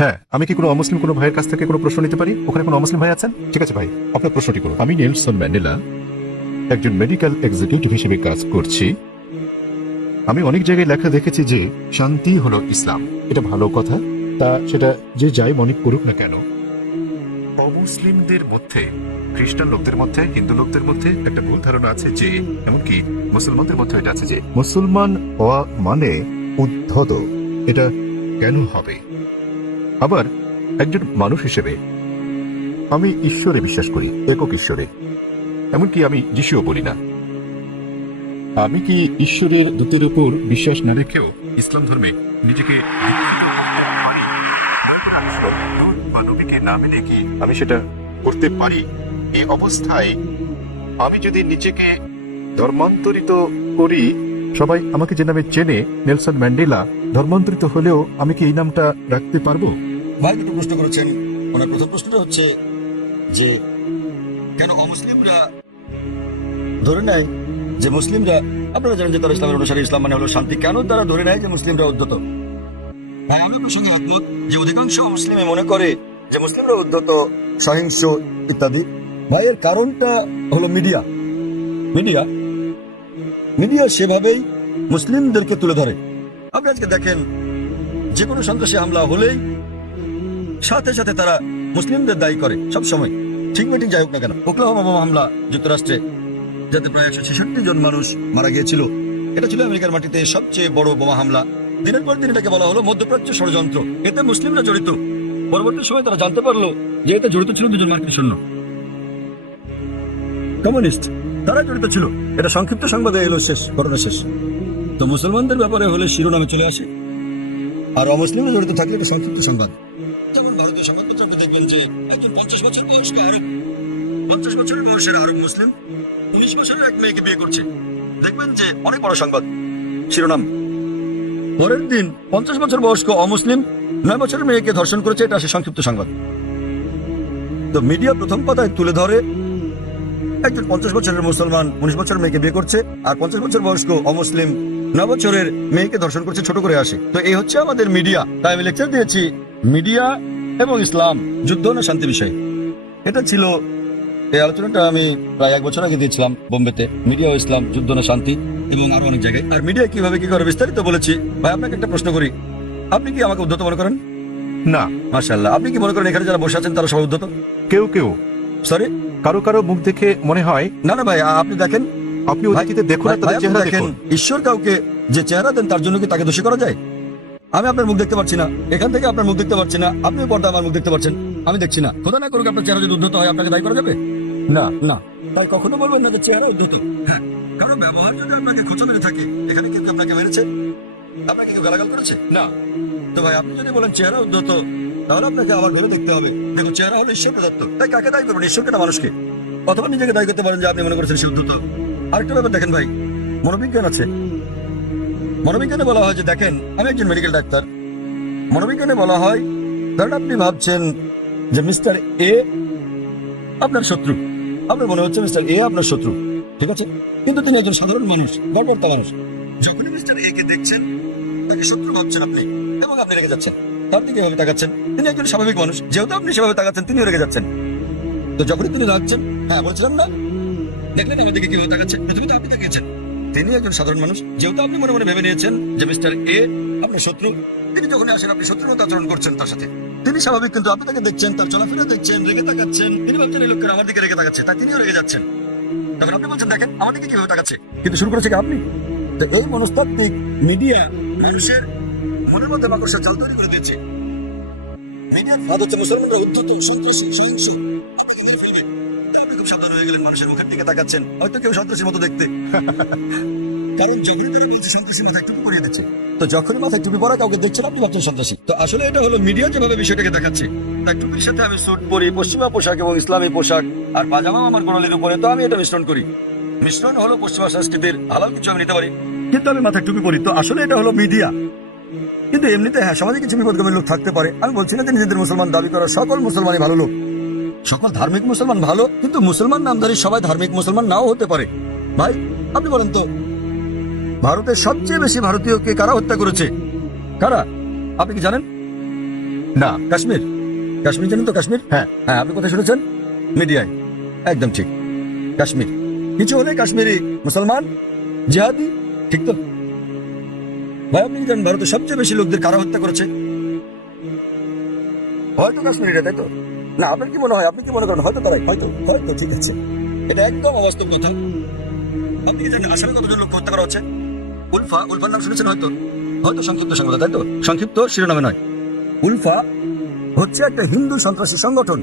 হ্যাঁ, আমি কি কোনো অমুসলিম কোনো ভাইয়ের কাছ থেকে কোনো প্রশ্ন নিতে পারি? ওখানে কোনো অমুসলিম ভাই আছেন? ঠিক আছে ভাই, আপনার প্রশ্নটি করুন। আমি নেলসন ম্যান্ডেলা একজন মেডিকেল এক্সিকিউটিভ হিসেবে কাজ করছি। আমি অনেক জায়গায় লেখা দেখেছি যে শান্তি হলো ইসলাম। এটা ভালো কথা, তা সেটা যে যাই মনে করুক না কেন, অমুসলিমদের মধ্যে, খ্রিস্টান লোকদের মধ্যে, হিন্দু লোকদের মধ্যে একটা ভুল ধারণা আছে যে, এমনকি মুসলমানদের মধ্যে এটা আছে যে মুসলমান হওয়া মানে উদ্ধত। এটা কেন হবে? আবার একজন মানুষ হিসেবে আমি ঈশ্বরে বিশ্বাস করি, একক ঈশ্বরে। এমনকি আমি যিশুও বলি না। আমি কি ঈশ্বরের দূতের উপর বিশ্বাস না রেখেও ইসলাম ধর্মে নিজেকে বা নবীকে না মেনে কি আমি সেটা করতে পারি? এই অবস্থায় আমি যদি নিজেকে ধর্মান্তরিত করি, সবাই আমাকে যে নামে চেনে, নেলসন ম্যান্ডেলা, ধর্মান্তরিত হলেও আমি কি এই নামটা রাখতে পারবো? ভাই দুটো প্রশ্ন করেছেন। ওনার প্রথম প্রশ্নটা হচ্ছে যে কেন অমুসলিমরা ধরে নেয় যে মুসলিমরা, আপনারা জানেন যে তারা ইসলামের অনুসারী, ইসলাম মানে হলো শান্তি, কেন তারা ধরে নেয় যে মুসলিমরা উদ্ধত? হ্যাঁ, আমি আপনার সঙ্গে একমত যে অধিকাংশ মুসলিমে মনে করে যে মুসলিমরা উদ্ধত, সহিংস ইত্যাদি। ভাই এর কারণটা হলো মিডিয়া। মিডিয়া মিডিয়া সেভাবেই মুসলিমদেরকে তুলে ধরে। আপনি আজকে দেখেন যে কোনো সন্ত্রাসী হামলা হলেই সাথে সাথে তারা মুসলিমদের দায়ী করে সব সময়, ঠিক মিটিং যাই হোক না কেন। ওকলাহোমা বোমা হামলা যুক্তরাষ্ট্রে, যাতে প্রায় 166 জন মানুষ মারা গিয়েছিল, এটা ছিল আমেরিকার মাটিতে সবচেয়ে বড় বোমা হামলা। দিনের পর দিন এটাকে বলা হলো মধ্যপ্রাচ্য ষড়যন্ত্র, এতে মুসলিমরা জড়িত। পরবর্তী সময় তারা জানতে পারলো যে এতে জড়িত ছিল দুজন মার্কিন সৈন্য, কমিউনিস্ট, তারা জড়িত ছিল। এটা সংক্ষিপ্ত সংবাদে এলো শেষ, ঘটনা শেষ। তো মুসলমানদের ব্যাপারে হলে শিরোনামে চলে আসে, আর অমুসলিমরা জড়িত থাকলে এটা সংক্ষিপ্ত সংবাদ। যেমন ভারতীয় সংবাদপত্র আপনি দেখবেন যে একজন 50 বছর বয়স্ক আরব, 50 বছরের বয়সের আরব মুসলিম 19 বছরের এক মেয়েকে বিয়ে করছে, দেখবেন যে অনেক বড় সংবাদ শিরোনাম। পরের দিন 50 বছর বয়স্ক অমুসলিম 9 বছরের মেয়েকে ধর্ষণ করেছে, এটা আসে সংক্ষিপ্ত সংবাদ। তো মিডিয়া প্রথম পাতায় তুলে ধরে একজন 50 বছরের মুসলমান 19 বছরের মেয়েকে বিয়ে করছে, আর 50 বছর বয়স্ক অমুসলিম 9 বছরের মেয়েকে ধর্ষণ করছে, ছোট করে আসে। তো এই হচ্ছে আমাদের মিডিয়া। তাই আমি লেকচার দিয়েছি মিডিয়া এবং ইসলাম, যুদ্ধ না শান্তি বিষয়। এটা ছিল এই আলোচনাটা আমি প্রায় 1 বছর আগে দিয়েছিলাম বোম্বেতে, মিডিয়া ও ইসলাম, যুদ্ধ না শান্তি, এবং আরো অনেক জায়গায়। আর মিডিয়া কিভাবে কি করে বিস্তারিত বলেছি। ভাই আপনাকে একটা প্রশ্ন করি, আপনি কি আমাকে উদ্ধত মনে করেন? না। মাশাআল্লাহ। আপনি কি মনে করেন এখানে যারা বসে আছেন তারা সবাই উদ্ধত? কেউ কেউ, সরি, কারো কারো মুখ দেখে মনে হয়। না না ভাই, আপনি দেখেন, আপনি অতীতে দেখুন না, ভাই, তাদের আপনি চেহারা দেখেন, দেখুন। ঈশ্বর কাউকে যে চেহারা দেন তার জন্য কি তাকে দোষী করা যায়? আমি আপনার মুখ দেখতে পাচ্ছি না, এখান থেকে আপনার মুখ দেখতে পাচ্ছি না, আপনি পর্দা আমার মুখ দেখতে পাচ্ছেন, আমি দেখছি না। খোদা না করুক আপনার চেহারা যদি উদ্ধত হয়, আপনাকে দায়ী করা যাবে না? না, তাই কখনো বলবেন না যে চেহারা উদ্ধত। হ্যাঁ, কারণ ব্যবহার যদি আপনাকে খোঁচা মেরে থাকে, এখানে কেউ আপনাকে মেরেছে, আপনাকে কেউ গালাগাল করেছে না, তো ভাই আপনি যদি বলেন চেহারা উদ্ধত, তাহলে আপনাকে আবার ভেবে দেখতে হবে। দেখুন, চেহারা হলো ঈশ্বর প্রদত্ত, তাই কাকে দায়ী করবেন, ঈশ্বরকে না মানুষকে? অথবা নিজেকে দায়ী করতে পারেন যে আপনি মনে করেছেন সে উদ্ধত। আরেকটা ব্যাপার দেখেন ভাই, মনোবিজ্ঞান আছে। মনোবিজ্ঞানে বলা হয় যে, দেখেন আমি একজন মেডিকেল ডাক্তার, মনোবিজ্ঞানে বলা হয়, ধরেন আপনি ভাবছেন যে মিস্টার এ আপনার শত্রু, আপনার মনে হচ্ছে মিস্টার এ আপনার শত্রু, ঠিক আছে, কিন্তু তিনি একজন সাধারণ মানুষ, গড়পড়তা মানুষ। যখনই মিস্টার এ কে দেখছেন, তাকে শত্রু ভাবছেন আপনি, এবং আপনি রেগে যাচ্ছেন, তার দিকে এভাবে তাকাচ্ছেন। তিনি একজন স্বাভাবিক মানুষ, যেহেতু আপনি সেভাবে তাকাচ্ছেন, তিনিও রেগে যাচ্ছেন। তো যখনই তিনি রাখছেন, হ্যাঁ বলছিলাম না, দেখলেন আমার দিকে কিভাবে তাকাচ্ছে, প্রথমে তো আপনি তাকিয়েছেন। তিনি একজন সাধারণ মানুষ, যেহেতু আপনি মনে মনে ভেবে নিয়েছেন যে মিস্টার এ আপনার শত্রু, তিনি যখনই আসেন আপনি শত্রুর মতো আচরণ করছেন তার সাথে। তিনি স্বাভাবিক, কিন্তু আপনি তাকে দেখছেন, তার চলাফেরা দেখছেন, রেগে তাকাচ্ছেন। তিনি ভাবছেন এই লোকের আমার দিকে রেগে তাকাচ্ছে, তাই তিনিও রেগে যাচ্ছেন। তখন আপনি বলছেন দেখেন আমার দিকে কিভাবে তাকাচ্ছে, কিন্তু শুরু করেছে কি আপনি? তো এই মনস্তাত্ত্বিক মিডিয়া মানুষের মনের মধ্যে মাকড়সার জাল তৈরি করে দিয়েছে। মিডিয়ার ফাঁদ হচ্ছে মুসলমানরা উদ্ধত, সন্ত্রাসী, সহিংস, আপনাকে মেরে ফেলবে। আপনি খুব সাবধান হয়ে গেলেন, মানুষের মুখের দিকে তাকাচ্ছেন, হয়তো কেউ সন্ত্রাসীর মতো দেখতে। কারণ যখনই তারা বলছে সন্ত্রাসী, মাথায় টুপি পরিয়ে দিচ্ছে। তো যখনই মাথায় টুপি পরা কাউকে দেখছেন, আপনি ভাবছেন সন্ত্রাসী। তো আসলে এটা হলো মিডিয়া যেভাবে বিষয়টাকে দেখাচ্ছে। তাই টুপির সাথে আমি স্যুট পরি, পশ্চিমা পোশাক এবং ইসলামী পোশাক, আর পাজামা আমার গোড়ালির উপরে, তো আমি এটা মিশ্রণ করি। মিশ্রণ হলো পশ্চিমা সংস্কৃতির, হালাল কিছু আমি নিতে পারি, কিন্তু আমি মাথায় টুপি পরি। তো আসলে এটা হলো মিডিয়া। কিন্তু এমনিতে হ্যাঁ, সমাজে কিছু বিপদগামী লোক থাকতে পারে। আমি বলছি না যে নিজেদের মুসলমান দাবি করা সকল মুসলমানই ভালো লোক, সকল ধার্মিক মুসলমান ভালো, কিন্তু মুসলমান নামধারী সবাই ধার্মিক মুসলমান নাও হতে পারে। ভাই আপনি বলেন তো, ভারতের সবচেয়ে বেশি ভারতীয়কে কারা হত্যা করেছে? কারা? আপনি কি জানেন? না। কাশ্মীর, কাশ্মীর জানেন তো? কাশ্মীর, হ্যাঁ। হ্যাঁ, আপনি কোথায় শুনেছেন? মিডিয়ায়। একদম ঠিক, কাশ্মীর। কিছু হলে কাশ্মীরি মুসলমান জিহাদি, ঠিক তো? ভাই আপনি কি জানেন ভারতের সবচেয়ে বেশি লোকদের কারা হত্যা করেছে? হয়তো কাশ্মীরিরা, তাই তো? না, আপনার কি মনে হয়, আপনি কি মনে করেন হয়তো তারাই? হয়তো, হয়তো, ঠিক আছে। এটা একদম অবাস্তব কথা। আপনি কি জানেন আসলে কতজন লোক হত্যা করা হচ্ছে? উলফা, উলফার নাম শুনেছেন হয়তো? হয়তো সংক্ষিপ্ত সংবাদ, তাই তো? সংক্ষিপ্ত শিরোনামে নয়। উলফা হচ্ছে একটা হিন্দু সন্ত্রাসী সংগঠন।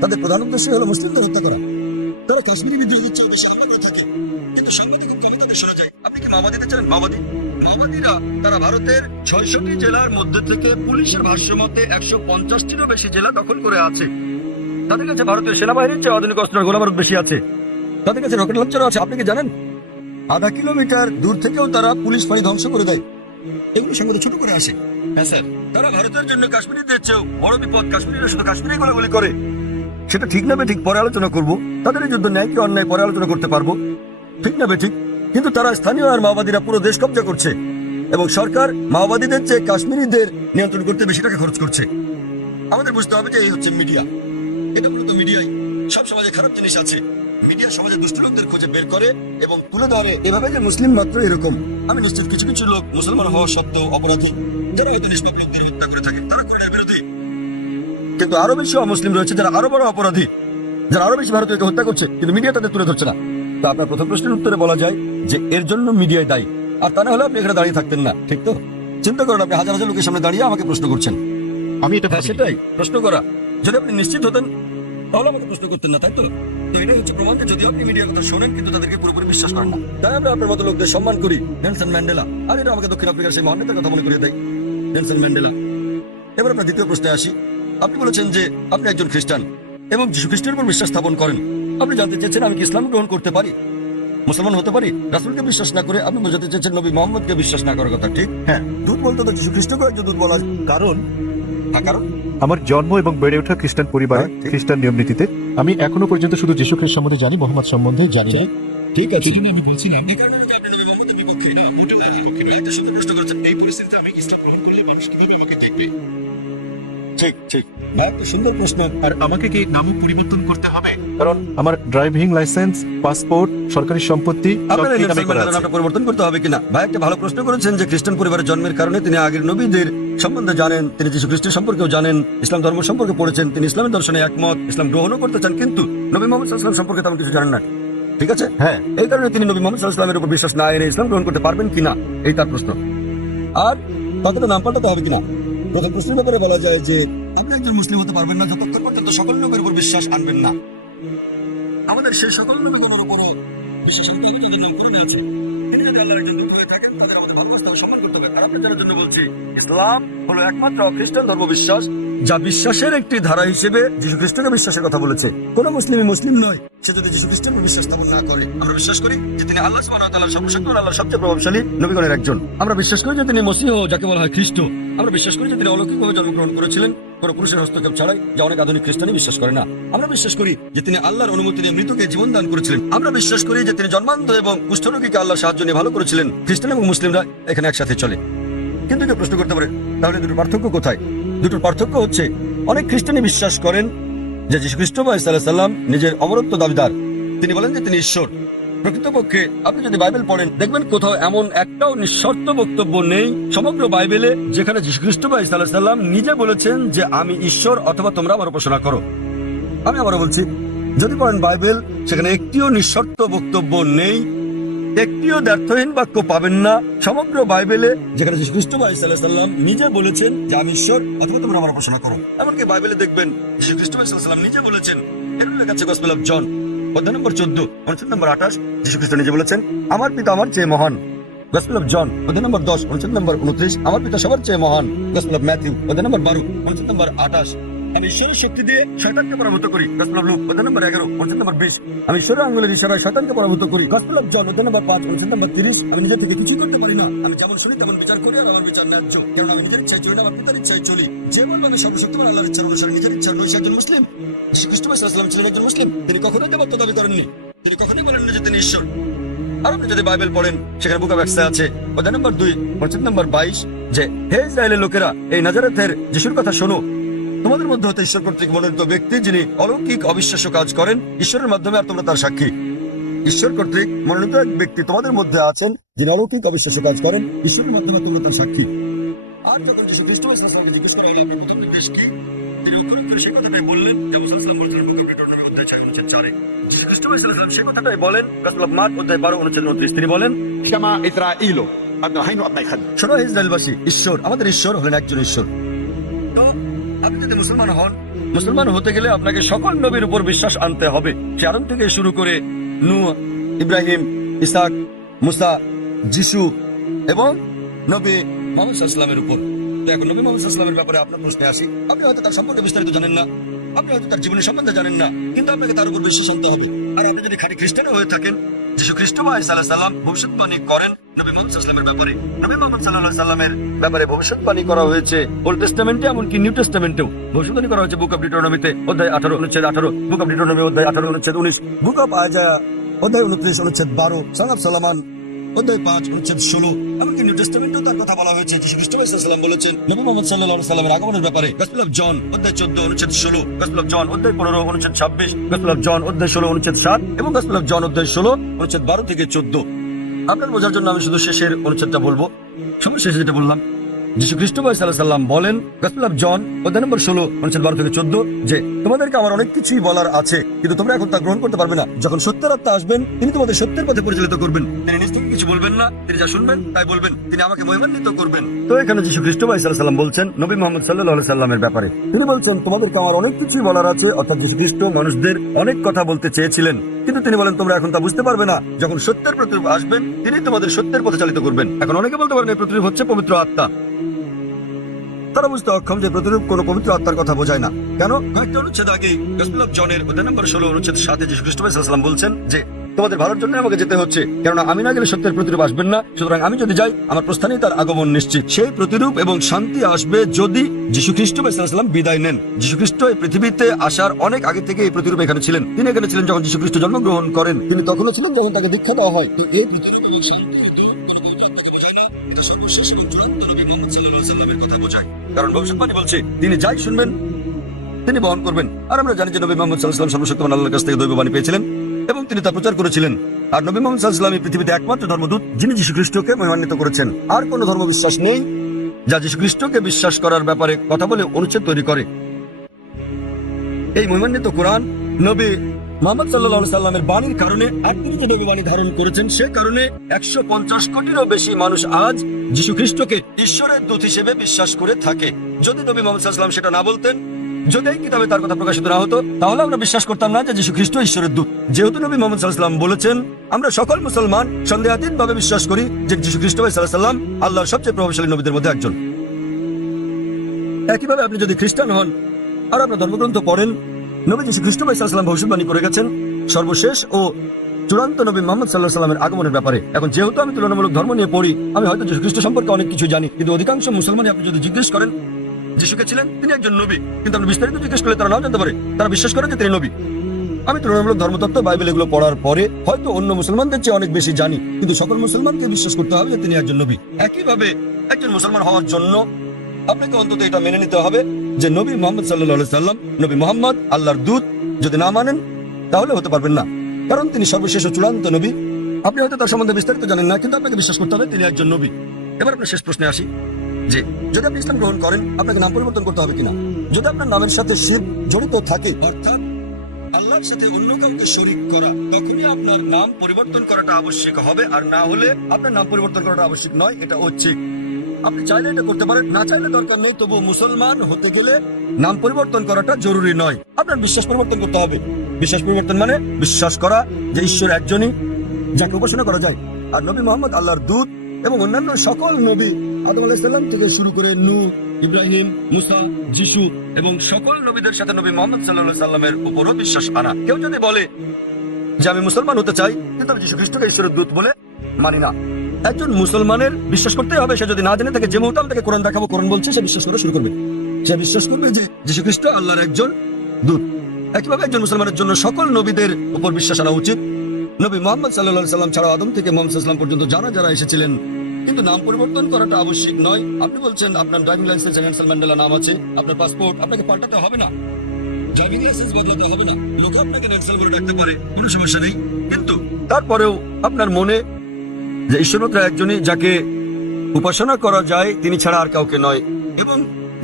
তাদের প্রধান উদ্দেশ্য হলো মুসলিমদের হত্যা করা। তারা কাশ্মীরি বিদ্রোহীদের চেয়ে বেশি হামলা করে থাকে, কিন্তু সংবাদে খুব কমই তাদের শোনা যায়। আপনি কি মাওবাদীদের জানেন? মাওবাদীরা তারা ভারতের ৬৬টি জেলার মধ্যে থেকে পুলিশের ভাষ্য মতে ১৫০টিরও বেশি জেলা দখল করে আছে। তাদের কাছে ভারতের সেনাবাহিনীর চেয়ে আধুনিক অস্ত্র গোলাবারুদ বেশি আছে। তাদের কাছে রকেট লঞ্চারও আছে। আপনি কি জানেন? আধা কিলোমিটার দূর থেকেও তারা পুলিশ ফাঁড়ি ধ্বংস করে দেয়। এগুলো সংবাদে ছোট করে আসে। হ্যাঁ স্যার, তারা ভারতের জন্য কাশ্মীরিদের চেয়েও বড় বিপদ। কাশ্মীরিরা শুধু কাশ্মীরি গোলাগুলি করে। সেটা ঠিক না ঠিক পরে আলোচনা করব। তাদের এই যুদ্ধ ন্যায় কি অন্যায় পরে আলোচনা করতে পারবো। ঠিক না ঠিক, কিন্তু তারা স্থানীয় আর মাওবাদীরা পুরো দেশ কব্জা করছে, এবং সরকার মাওবাদীদের চেয়ে কাশ্মীরিদের নিয়ন্ত্রণ করতে বেশি টাকা খরচ করছে। আমাদের বুঝতে হবে যে এই হচ্ছে মিডিয়া। এটা মূলত মিডিয়াই। সব সমাজে খারাপ জিনিস আছে, মিডিয়া সমাজে দুষ্ট লোকদের খুঁজে বের করে এবং তুলে ধরে এভাবে যে মুসলিম মাত্র এরকম। আমি নিশ্চিত কিছু কিছু লোক মুসলমান হওয়া সত্ত্বেও অপরাধী, যারা হয়তো নিষ্পাপ লোকদের হত্যা করে থাকে, তারা কোরআনের বিরোধী। কিন্তু আরো বেশি অমুসলিম রয়েছে যারা আরো বড় অপরাধী, যারা আরো বেশি ভারতীয়কে হত্যা করছে, কিন্তু মিডিয়া তাদের তুলে ধরছে না। তো আপনার প্রথম প্রশ্নের উত্তরে বলা যায় যে এর জন্য মিডিয়ায় দায়ী। আর তা না হলে আপনি এখানে দাঁড়িয়ে থাকতেন না, ঠিক তো? চিন্তা করেন, আপনি হাজার হাজার লোকের সামনে দাঁড়িয়ে আমাকে প্রশ্ন করছেন। আমি এটা হ্যাঁ, ভাবিনি। সেটাই প্রশ্ন করা। যদি আপনি নিশ্চিত হতেন তাহলে আমাকে প্রশ্ন করতেন না, তাই তো? তো এটাই হচ্ছে প্রমাণ যে যদি আপনি মিডিয়ার কথা শোনেন কিন্তু তাদেরকে পুরোপুরি বিশ্বাস করেন না। তাই আমরা আপনার মতো লোকদের সম্মান করি। নেলসন ম্যান্ডেলা, আর এটা আমাকে দক্ষিণ আফ্রিকার সেই মহান নেতার কথা মনে করিয়ে দেয়, নেলসন ম্যান্ডেলা। এবার আপনার দ্বিতীয় প্রশ্নে আসি। আপনি বলেছেন যে আপনি একজন খ্রিস্টান এবং যীশু খ্রিস্টের উপর বিশ্বাস স্থাপন করেন। আপনি জানতে চেয়েছেন আমি কি ইসলাম গ্রহণ করতে পারি, মুসলমান হতে পারি? রাসূলকে বিশ্বাস না করে আপনি বোঝাতে চেয়েছেন নবী মোহাম্মদকে বিশ্বাস না করার কথা, ঠিক? হ্যাঁ। দূত বলতে তো যীশু খ্রিস্টকে একজন দূত বলা যায়। কারণ হ্যাঁ, কারণ আমার জন্ম এবং বেড়ে ওঠা খ্রিস্টান পরিবারে, হ্যাঁ, ঠিক। খ্রিস্টান নিয়ম নীতিতে আমি এখনো পর্যন্ত শুধু যীশু খ্রিস্ট সম্বন্ধে জানি, মোহাম্মদ সম্বন্ধে জানি না। ঠিক আছে। সেজন্য আমি বলছিলাম এই কারণে নাকি আপনি নবী মোহাম্মদের বিপক্ষে? না, মোটেও বিপক্ষে নয়। একটা সুন্দর প্রশ্ন করেছেন। এই পরিস্থিতিতে আমি ইসলাম গ্রহণ করলে মানুষ কিভাবে আমাকে দেখবে? ঠিক ঠিক, ভাই একটা সুন্দর প্রশ্ন। আর আমাকে কি নামও পরিবর্তন করতে হবে? কারণ আমার ড্রাইভিং লাইসেন্স, পাসপোর্ট, সরকারি সম্পত্তি সব আপনার এই এই নামে নেলসন করা ম্যান্ডেলার আছে। নামটা পরিবর্তন করতে হবে কিনা? ভাই একটা ভালো প্রশ্ন করেছেন যে খ্রিস্টান পরিবারের জন্মের কারণে তিনি আগের নবীদের সম্বন্ধে জানেন, তিনি যীশু খ্রিস্টের সম্পর্কেও জানেন, ইসলাম ধর্ম সম্পর্কে পড়েছেন, তিনি ইসলামের দর্শনে একমত, ইসলাম গ্রহণও করতে চান, কিন্তু নবী মোহাম্মদ সাল্লাল্লাহু আলাইহি ওয়াসাল্লাম সম্পর্কে তেমন কিছু জানেন না, ঠিক আছে? হ্যাঁ। এই কারণে তিনি নবী মোহাম্মদ সাল্লাল্লাহু আলাইহি ওয়াসাল্লামের উপর বিশ্বাস না এনে ইসলাম গ্রহণ করতে পারবেন কিনা, এই তার প্রশ্ন। আর তাকে তো নাম পাল্টাতে হবে কিনা? প্রথম প্রশ্নের ব্যাপারে বলা যায় যে আপনি একজন মুসলিম হতে পারবেন না যতক্ষণ পর্যন্ত সকল নবীর উপর বিশ্বাস আনবেন না। আমাদের সেই সকল নবীগণের উপরও বিশ্বাস আনতে হবে যাদের নাম কোরআনে আছে। তিনি যদি আল্লাহর একজন দূত হয়ে থাকেন তাদের আমাদের ভালোবাসতে হবে, সম্মান করতে হবে। আর আপনাদের জন্য বলছি, ইসলাম হলো একমাত্র খ্রিস্টান ধর্ম বিশ্বাস যা বিশ্বাসের একটি ধারা হিসেবে যীশু খ্রিস্টকে বিশ্বাসের কথা বলেছে। কোন মুসলিমই মুসলিম নয় সে যদি যীশু খ্রিস্টের উপর বিশ্বাস স্থাপন না করে। আমরা বিশ্বাস করি যে তিনি আল্লাহ সুবহানাহু ওয়া তাআলার সর্বশক্তিমান, আল্লাহর সবচেয়ে প্রভাবশালী নবীগণের একজন। আমরা বিশ্বাস করি যে তিনি মসীহ, যাকে বলা হয় খ্রিস্ট। আমরা বিশ্বাস করি যে তিনি অলৌকিকভাবে জন্মগ্রহণ করেছিলেন, কোনো পুরুষের হস্তক্ষেপ ছাড়াই, যা অনেক আধুনিক খ্রিস্টানই বিশ্বাস করে না। আমরা বিশ্বাস করি যে তিনি আল্লাহর অনুমতি নিয়ে মৃতকে জীবন দান করেছিলেন। আমরা বিশ্বাস করি যে তিনি জন্মান্ধ এবং কুষ্ঠরোগীকে আল্লাহর সাহায্য নিয়ে ভালো করেছিলেন। খ্রিস্টান এবং মুসলিমরা এখানে একসাথে চলে। কিন্তু কেউ প্রশ্ন করতে পারে তাহলে দুটোর পার্থক্য কোথায়? দুটোর পার্থক্য হচ্ছে অনেক খ্রিস্টানই বিশ্বাস করেন যে যীশু খ্রিস্ট সাল্লাল্লাহু আলাইহি সাল্লাম নিজের অমরত্ব দাবিদার। তিনি বলেন যে তিনি ঈশ্বর। প্রকৃতপক্ষে আপনি যদি বাইবেল পড়েন দেখবেন কোথাও এমন একটাও নিঃশর্ত বক্তব্য নেই সমগ্র বাইবেলে যেখানে যীশু খ্রিস্ট সাল্লাল্লাহু আলাইহি সাল্লাম নিজে বলেছেন যে আমি ঈশ্বর অথবা তোমরা আমার উপাসনা করো। আমি আবারও বলছি, যদি পড়েন বাইবেল সেখানে একটিও নিঃশর্ত বক্তব্য নেই, একটিও দ্ব্যর্থহীন বাক্য পাবেন না সমগ্র বাইবেলে যেখানে যীশু খ্রিস্ট সাল্লাল্লাহু আলাইহি সাল্লাম নিজে বলেছেন যে আমি ঈশ্বর অথবা তোমরা আমার উপাসনা করো। এমনকি বাইবেলে দেখবেন যীশু খ্রিস্ট সাল্লাল্লাহু আলাইহি সাল্লাম নিজে বলেছেন, এর উল্লেখ আছে গসপেল অফ জন অধ্যায় নম্বর 14 অনুচ্ছেদ নম্বর 28। যীশু খ্রিস্ট নিজে বলেছেন আমার পিতা আমার চেয়ে মহান। গসপেল অফ জন অধ্যায় নম্বর 10 অনুচ্ছেদ নম্বর 29 আমার পিতা সবার চেয়ে মহান। গসপেল অফ ম্যাথিউ অধ্যায় নম্বর 12 অনুচ্ছেদ নম্বর 28 আমি ঈশ্বরের শক্তি দিয়ে শয়তানকে পরাভূত করি। গসপেল অফ লুক অধ্যায় নম্বর 11 অনুচ্ছেদ নম্বর 20 আমি ঈশ্বরের আঙ্গুলের ইশারায় শয়তানকে পরাভূত করি। গসপেল অফ জন অধ্যায় নম্বর 5 অনুচ্ছেদ নম্বর 30 আমি নিজে থেকে কিছুই করতে পারি না, আমি যেমন শুনি তেমন বিচার করি, আর আমার বিচার ন্যায্য, কারণ আমি নিজের ইচ্ছায় চলি না, আমার পিতার ইচ্ছায় চলি। যে বলবে আমি সর্বশক্তিমান আল্লাহর ইচ্ছার অনুসারে নিজের ইচ্ছার নয়, সে একজন মুসলিম। যীশু খ্রিস্ট সাল্লাল্লাহু আলাইহি সাল্লাম ছিলেন একজন মুসলিম। তিনি কখনোই দেবত্ব দাবি করেননি, তিনি কখনোই বলেননি যে তিনি ঈশ্বর। আর আপনি যদি বাইবেল পড়েন সেখানে বুক অফ অ্যাক্টসে আছে অধ্যায় নম্বর 2 অনুচ্ছেদ নম্বর 22 যে হে ইসরায়েলের লোকেরা এই নাজারেথের যিশুর কথা শোনো, তোমাদের মধ্যে হতে ঈশ্বর কর্তৃক মনোনীত ব্যক্তি যিনি অলৌকিক অবিশ্বাস্য কাজ করেন ঈশ্বরের মাধ্যমে, আর তোমরা তার সাক্ষী। ঈশ্বর কর্তৃক মনোনীত এক ব্যক্তি তোমাদের মধ্যে আছেন যিনি অলৌকিক অবিশ্বাস্য কাজ করেন ঈশ্বরের মাধ্যমে, তোমরা তার সাক্ষী। আর যখন যীশু খ্রিস্ট সাল্লাল্লাহু জিজ্ঞেস করা হলো আপনার প্রথম নির্দেশ কি, তিনি উত্তর করে সেই কথাটাই বললেন যেমন সাল্লাল্লাহু বলেছেন বুক অফ ডিউটোনমি অধ্যায় 4:4। যীশু খ্রিস্ট সাল্লাল্লাহু সেই কথাটাই বলেন গসপেল অফ মার্ক অধ্যায় 12:29। তিনি বলেন, שמע ইসরাঈল היינו אבני אחד। শোনো হে ইসরায়েলবাসী, ঈশ্বর আমাদের ঈশ্বর হলেন একজন ঈশ্বর। তো আপনি যদি মুসলমান হন, মুসলমান হতে গেলে আপনাকে সকল নবীর উপর বিশ্বাস আনতে হবে। সে আদম থেকে শুরু করে নূহ, ইব্রাহিম, ইসহাক, মুসা, যিশু এবং নবী মুহাম্মদ সাল্লাল্লাহু আলাইহি ওয়াসাল্লামের উপর। তো এখন নবী মুহাম্মদ সাল্লাল্লাহু আলাইহি ওয়াসাল্লামের ব্যাপারে আপনার প্রশ্নে আসি। আপনি হয়তো তার সম্পর্কে বিস্তারিত জানেন না, আপনি হয়তো তার জীবনের সম্বন্ধে জানেন না, কিন্তু আপনাকে তার উপর বিশ্বাস আনতে হবে। আর আপনি যদি খাঁটি খ্রিস্টান হয়ে থাকেন, যিশু খ্রিস্ট সাল্লাল্লাহু আলাইহি ওয়াসাল্লাম ভবিষ্যৎবাণী করেন নবী মুহাম্মদ সাল্লাল্লাহু আলাইহি ওয়াসাল্লামের ব্যাপারে। নবী মুহাম্মদ সাল্লাল্লাহু আলাইহি ওয়াসাল্লামের ব্যাপারে ভবিষ্যৎবাণী করা হয়েছে ওল্ড টেস্টামেন্টে, এমনকি নিউ টেস্টামেন্টেও ভবিষ্যৎবাণী করা হয়েছে। বুক অফ ডিউটোনমিতে অধ্যায় 18:18, বুক অফ ডিউটোনমি অধ্যায় 18:19, বুক অফ আয়াজায়া অধ্যায় 29:12, সন অফ সলোমন অধ্যায় 5:16, এমনকি নিউ টেস্টামেন্টেও তার কথা বলা হয়েছে। যীশু খ্রিস্ট সাল্লাল্লাহু আলাইহি ওয়াসাল্লাম বলেছেন নবী মুহাম্মদ সাল্লাল্লাহু আলাইহি ওয়াসাল্লামের আগমনের ব্যাপারে। গসপেল অফ জন অধ্যায় 14:16, গসপেল অফ জন অধ্যায় 15:26, গসপেল অফ জন অধ্যায় 16:7 এবং গসপেল অফ জন অধ্যায় 16:12 থেকে 14। আপনার বোঝার জন্য আমি শুধু শেষের অনুচ্ছেদটা বলবো। সবার শেষে যেটা বললাম, যীশু খ্রিস্ট সাল্লাল্লাহু আলাইহি ওয়াসাল্লাম বলেন গসপেল অফ জন অধ্যায় নম্বর 16:12 থেকে 14 যে তোমাদেরকে আমার অনেক কিছুই বলার আছে, কিন্তু তোমরা এখন তা গ্রহণ করতে পারবে না। যখন সত্যের আত্মা আসবেন তিনি তোমাদের সত্যের পথে পরিচালিত করবেন। তিনি নিজ থেকে কিছু বলবেন না, তিনি যা শুনবেন তাই বলবেন, তিনি আমাকে মহিমান্বিত করবেন। তো এখানে যীশু খ্রিস্ট সাল্লাল্লাহু আলাইহি ওয়াসাল্লাম বলছেন নবী মুহাম্মদ সাল্লাল্লাহু আলাইহি ওয়াসাল্লামের ব্যাপারে। তিনি বলছেন তোমাদেরকে আমার অনেক কিছুই বলার আছে, অর্থাৎ যীশু খ্রিস্ট মানুষদের অনেক কথা বলতে চেয়েছিলেন, কিন্তু তিনি বলেন তোমরা এখন তা বুঝতে পারবে না। যখন সত্যের প্রতিরূপ আসবেন তিনি তোমাদের সত্যের পথে চালিত করবেন। এখন অনেকে বলতে পারেন এই প্রতিরূপ হচ্ছে পবিত্র আত্মা। তারা বুঝতে অক্ষম যে প্রতিরূপ কোন পবিত্র আত্মার কথা বোঝায় না। কেন? কয়েকটা অনুচ্ছেদ আগে গসপেল অফ জনের অধ্যায় নম্বর 16:7 যীশু খ্রিস্ট সাল্লাল্লাহু আলাইহি ওয়াসাল্লাম বলছেন যে তোমাদের ভালোর জন্য আমাকে যেতে হচ্ছে, কেননা আমি না গেলে সত্যের প্রতিরূপ আসবেন না। সুতরাং আমি যদি যাই আমার প্রস্থানেই তার আগমন নিশ্চিত। সেই প্রতিরূপ এবং শান্তি আসবে যদি যীশু খ্রিস্ট সাল্লাল্লাহু আলাইহি ওয়াসাল্লাম বিদায় নেন। যীশু খ্রিস্ট এই পৃথিবীতে আসার অনেক আগে থেকে এই প্রতিরূপ এখানে ছিলেন। তিনি এখানে ছিলেন যখন যীশু খ্রিস্ট জন্মগ্রহণ করেন, তিনি তখনও ছিলেন যখন তাকে দীক্ষা দেওয়া হয়। তো এই প্রতিরূপ এবং শান্তি হেতু কোনো পবিত্র আত্মাকে বোঝায় না, এটা সর্বশেষ এবং চূড়ান্ত নবী মুহাম্মদ সাল্লাল্লাহু আলাইহি ওয়াসাল্লামের কথা বোঝায়। কারণ ভবিষ্যৎবাণী বলছে তিনি যাই শুনবেন তিনি বহন করবেন। আর আমরা জানি যে নবী মুহাম্মদ সাল্লাল্লাহু আলাইহি ওয়াসাল্লাম সর্বশক্তিমান আল্লাহর কাছ থেকে দৈববাণী পেয়েছিলেন এবং তিনি তা প্রচার করেছিলেন। আর নবী মুহাম্মদ সাল্লাল্লাহু আলাইহি ওয়াসাল্লাম এই পৃথিবীতে একমাত্র ধর্মদূত যিনি যীশু খ্রিস্টকে মহিমান্বিত করেছেন। আর কোন ধর্ম বিশ্বাস নেই যা যীশু খ্রিস্টকে বিশ্বাস করার ব্যাপারে কথা বলে অনুচ্ছেদ তৈরি করে। এই মহিমান্বিত কোরআন নবী মুহাম্মদ সাল্লাল্লাহু আলাইহি ওয়াসাল্লামের বাণীর কারণে তিনি যে নবীবাণী ধারণ করেছেন সে কারণে 150 কোটিরও বেশি মানুষ আজ যীশু খ্রিস্টকে ঈশ্বরের দূত হিসেবে বিশ্বাস করে থাকে। যদি নবী মুহাম্মদ সাল্লাল্লাহু আলাইহি ওয়াসাল্লাম সেটা না বলতেন, যদি এই কিতাবে তার কথা প্রকাশিত না হতো, তাহলে আমরা বিশ্বাস করতাম না যে যীশু খ্রিস্ট ঈশ্বরের দূত। যেহেতু নবী মুহাম্মদ সাল্লাল্লাহু আলাইহি ওয়াসাল্লাম বলেছেন, আমরা সকল মুসলমান সন্দেহাতীতভাবে বিশ্বাস করি যে যীশু খ্রিস্ট সাল্লাল্লাহু আলাইহি ওয়াসাল্লাম আল্লাহর সবচেয়ে প্রভাবশালী নবীদের মধ্যে একজন। একইভাবে আপনি যদি খ্রিস্টান হন আর আপনার ধর্মগ্রন্থ পড়েন, নবী যীশু খ্রিস্ট সাল্লাল্লাহু আলাইহি ওয়াসাল্লাম ভবিষ্যৎবাণী করে গেছেন সর্বশেষ ও চূড়ান্ত নবী মুহাম্মদ সাল্লাল্লাহু আলাইহি ওয়াসাল্লামের আগমনের ব্যাপারে। এখন যেহেতু আমি তুলনামূলক ধর্ম নিয়ে পড়ি, আমি হয়তো যীশু খ্রিস্ট সম্পর্কে অনেক কিছু জানি, কিন্তু অধিকাংশ মুসলমানই আপনি যদি জিজ্ঞেস করেন যিশুকে ছিলেন তিনি একজন নবী, কিন্তু আপনি বিস্তারিত জিজ্ঞেস করলে তারা নাও জানতে পারে। তারা বিশ্বাস করে যে তিনি নবী। আমি তুলনামূলক ধর্মতত্ত্ব বাইবেল এগুলো পড়ার পরে হয়তো অন্য মুসলমানদের চেয়ে অনেক বেশি জানি, কিন্তু সকল মুসলমানকে বিশ্বাস করতে হবে যে তিনি একজন নবী। একইভাবে একজন মুসলমান হওয়ার জন্য আপনাকে অন্তত এটা মেনে নিতে হবে যে নবী মুহাম্মদ সাল্লাল্লাহু আলাইহি ওয়াসাল্লাম নবী মুহাম্মদ আল্লাহর দূত। যদি না মানেন তাহলে হতে পারবেন না, কারণ তিনি সর্বশেষ ও চূড়ান্ত নবী। আপনি হয়তো তার সম্বন্ধে বিস্তারিত জানেন না, কিন্তু আপনাকে বিশ্বাস করতে হবে তিনি একজন নবী। এবার আপনার শেষ প্রশ্নে আসি যে যদি আপনি ইসলাম গ্রহণ করেন আপনাকে নাম পরিবর্তন করতে হবে কিনা। যদি আপনার নামের সাথে শিরক জড়িত থাকে, অর্থাৎ আল্লাহর সাথে অন্য কাউকে শরীক করা, তখনই আপনার নাম পরিবর্তন করাটা আবশ্যক হবে। আর না হলে আপনার নাম পরিবর্তন করাটা আবশ্যক নয়, এটা ঐচ্ছিক। আপনি চাইলে এটা করতে পারেন, না চাইলে দরকার নেই। তবু মুসলমান হতে গেলে নাম পরিবর্তন করাটা জরুরি নয়। আপনার বিশ্বাস পরিবর্তন করতে হবে। বিশ্বাস পরিবর্তন মানে বিশ্বাস করা যে ঈশ্বর একজনই যাকে উপাসনা করা যায়, আর নবী মুহাম্মদ আল্লাহর দূত এবং অন্যান্য সকল নবী আদম আলাইহিস সালাম থেকে শুরু করে নূহ, ইব্রাহিম, মুসা, যিশু এবং সকল নবীদের সাথে নবী মুহাম্মদ সাল্লাল্লাহু আলাইহি সাল্লামের উপরও বিশ্বাস আনা। কেউ যদি বলে যে আমি মুসলমান হতে চাই কিন্তু আমি যীশু খ্রিস্টকে ঈশ্বরের দূত বলে মানি না, একজন মুসলমানের বিশ্বাস করতেই হবে। সে যদি না জেনে থাকে, যে মুহূর্তে আমি তাকে কোরআন দেখাবো কোরআন বলছে, সে বিশ্বাস করা শুরু করবে। সে বিশ্বাস করবে যে যীশু খ্রিস্ট আল্লাহর একজন দূত। একইভাবে একজন মুসলমানের জন্য সকল নবীদের উপর বিশ্বাস আনা উচিত। নবী মুহাম্মদ সাল্লাল্লাহু আলাইহি সাল্লাম ছাড়া আদম থেকে মুহাম্মদ সাল্লাল্লাহু আলাইহি সাল্লাম পর্যন্ত যারা যারা এসেছিলেন কিন্তু নাম পরিবর্তন করাটা আবশ্যিক নয়। আপনি বলছেন আপনার ড্রাইভিং লাইসেন্সে নেলসন ম্যান্ডেলা নাম আছে, আপনার পাসপোর্ট, আপনাকে পাল্টাতে হবে না, ড্রাইভিং লাইসেন্স বদলাতে হবে না, লোক আপনাকে নেলসন বলে ডাকতে পারে, কোনো সমস্যা নেই। কিন্তু তারপরেও আপনার মনে যে ঈশ্বরমাত্র একজনই যাকে উপাসনা করা যায়, তিনি ছাড়া আর কাউকে নয়, এবং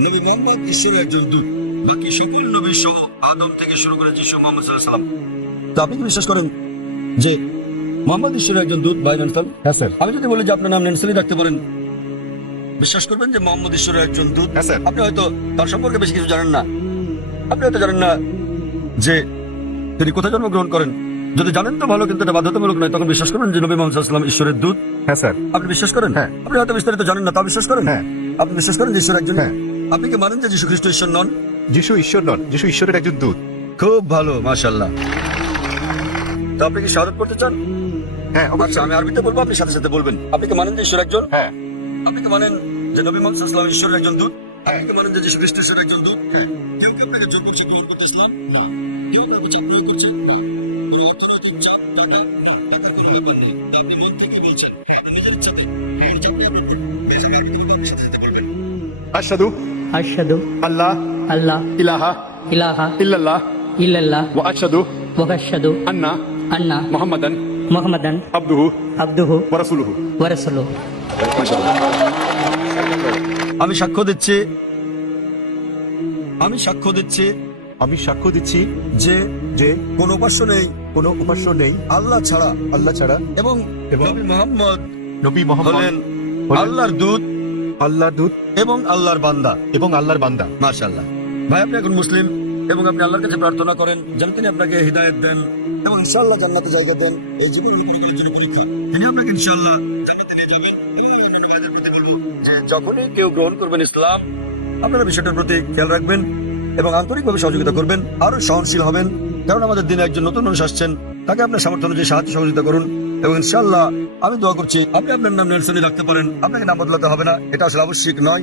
নবী মুহাম্মদ ঈশ্বরের একজন দূত, বাকি সকল নবী সহ আদম থেকে শুরু করে যিশু মুহাম্মদ সাল্লাল্লাহু আলাইহি সাল্লাম। তো আপনি কি বিশ্বাস করেন যে মোহাম্মদ ঈশ্বরের একজন দূত ভাই নেলসন? হ্যাঁ স্যার। আমি যদি বলি যে আপনার নাম নেলসনই রাখতে পারেন, বিশ্বাস করবেন যে মোহাম্মদ ঈশ্বরের একজন দূত? হ্যাঁ স্যার। আপনি হয়তো তার সম্পর্কে বেশি কিছু জানেন না, আপনি হয়তো জানেন না যে তিনি কোথায় জন্মগ্রহণ করেন। যদি জানেন তো ভালো, কিন্তু এটা বাধ্যতামূলক নয়। তখন বিশ্বাস করেন যে নবী মুহাম্মদ সাল্লাল্লাহু আলাইহি ওয়াসাল্লাম ঈশ্বরের দূত? হ্যাঁ স্যার। আপনি বিশ্বাস করেন? হ্যাঁ। আপনি হয়তো বিস্তারিত জানেন না, তা বিশ্বাস করেন? হ্যাঁ। আপনি বিশ্বাস করেন যে ঈশ্বর একজন? হ্যাঁ। আপনি কি মানেন যে যীশু খ্রিস্ট ঈশ্বর নন? যিশু ঈশ্বর নন, যিশু ঈশ্বরের একজন দূত। খুব ভালো, মাশাআল্লাহ। তো আপনি কি শাহাদাত করতে চান? হ্যাঁ আচ্ছা, আমি আরবিতে বলবো, আপনি সাথে সাথে বলবেন। আপনি কি মানেন যে ঈশ্বর একজন? হ্যাঁ। আপনি কি মানেন যে নবী মুহাম্মদ সাল্লাল্লাহু আলাইহি ওয়াসাল্লাম ঈশ্বরের একজন দূত? আপনি কি মানেন যে যীশু খ্রিস্ট ঈশ্বরের একজন দূত? হ্যাঁ। কেউ কি আপনাকে জোর করছে গ্রহণ করতে ইসলাম? না। কেউ আপনার উপর চাপ প্রয়োগ করছে? না। কোনো অর্থনৈতিক চাপ, টাকা? না, টাকার কোনো ব্যাপার নেই। তা আপনি মন থেকে বলছেন, আপনি নিজের ইচ্ছাতে? কোনো চাপ নেই আপনার উপর। বেশ, আমি আরবিতে বলবো, আপনি সাথে সাথে বলবেন। আশহাদু আশহাদু আল্লাহ আল্লাহ ইলাহা ইলাহা ইল্লাল্লাহ ইল্লাল্লাহ ওয়া আশহাদু ওয়া আশহাদু আন্না আন্না মুহাম্মাদান মুহাম্মাদান আবদুহু আবদুহু ওয়া রাসূলুহু। ওয়া রাসূলুহু। আমি সাক্ষ্য দিচ্ছি, আমি সাক্ষ্য দিচ্ছি আমি সাক্ষ্য দিচ্ছি যে যে কোনো উপাস্য নেই কোনো উপাস্য নেই আল্লাহ ছাড়া, আল্লাহ ছাড়া, এবং এবং নবী মুহাম্মদ নবী মুহাম্মদ হলেন হলেন আল্লাহর দূত আল্লাহর দূত এবং আল্লাহর বান্দা। এবং আল্লাহর বান্দা। মাশাআল্লাহ। ভাই, আপনি এখন মুসলিম এবং আপনি আল্লাহর কাছে প্রার্থনা করেন যেন তিনি আপনাকে হিদায়াত দেন এবং ইনশাআল্লাহ জান্নাতে জায়গা দেন। এই জীবনের পরকালের জন্য পরীক্ষা, তিনি আপনাকে ইনশাআল্লাহ জান্নাতে নিয়ে যাবেন। এবং আমি অন্যান্য ভাইদের প্রতি বলবো যে যখনই কেউ গ্রহণ করবেন ইসলাম, আপনারা বিষয়টার প্রতি খেয়াল রাখবেন এবং আন্তরিকভাবে সহযোগিতা করবেন, আরো সহনশীল হবেন। কারণ আমাদের দিনে একজন নতুন মানুষ আসছেন, তাকে আপনার সামর্থ্য অনুযায়ী সাহায্য সহযোগিতা করুন। এবং ইনশাআল্লাহ আমি দোয়া করছি আপনি আপনার নাম নেলসনই রাখতে পারেন, আপনাকে নাম বদলাতে হবে না, এটা আসলে আবশ্যিক নয়।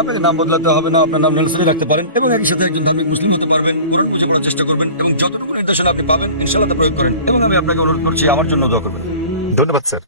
আপনাকে নাম বদলাতে হবে না, আপনার নাম নেলসনই রাখতে পারেন এবং একই সাথে একজন ধার্মিক মুসলিম হতে পারবেন। কোরআন বুঝে পড়ার চেষ্টা করবেন এবং যতটুকু নির্দেশনা আপনি পাবেন ইনশাআল্লাহ তা প্রয়োগ করেন। এবং আমি আপনাকে অনুরোধ করছি আমার জন্য দোয়া করবেন। ধন্যবাদ স্যার।